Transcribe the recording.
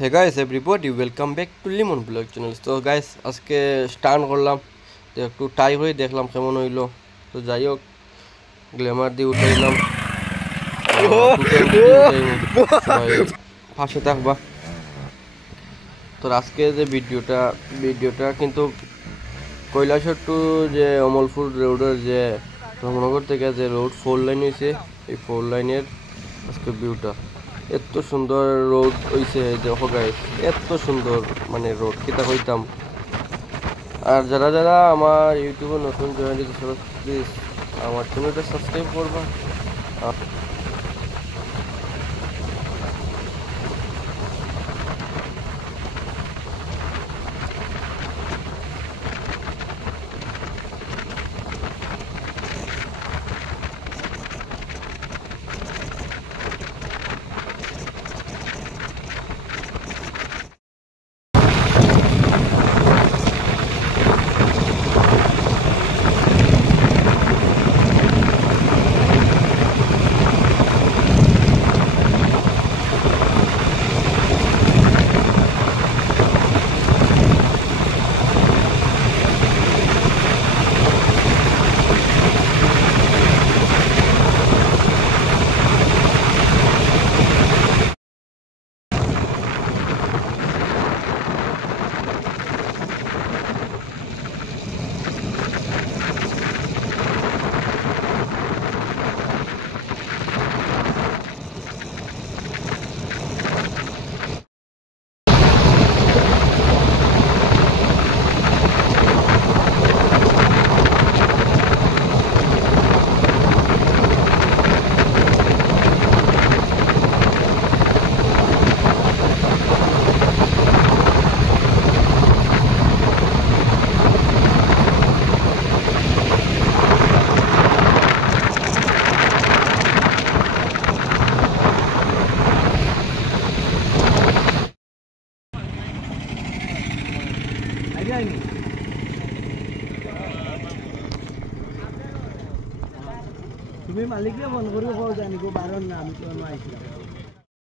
Hey guys everybody welcome back to Limon blog channel. তো guys আজকে start করলাম, তো একটু ট্রাই করে দেখলাম কেমন হইলো। তো যাই হোক, গ্ল্যামার দিয়ে উঠাইলাম, সবাই পাশে থাকবা। তো আজকে যে ভিডিওটা কিন্তু কৈলাসর টু যে অমলপুর রোডের যে ধর্মনগর থেকে যে রোড 4 লাইন হয়েছে, এই 4 লাইনের আজকে ভিউটা এত সুন্দর রোড হইছে। দেখো গাইস, এত সুন্দর মানে রোড কিতা কইতাম। আর যারা যারা আমার ইউটিউবে নতুন জয়েন দিতে প্লিজ আমার চ্যানেলটা সাবস্ক্রাইব করবা। তুমি মালিককে ফোন কৰি কওঁ জানিব পাৰোঁ না আমি কিয়নো আহিছিলাম।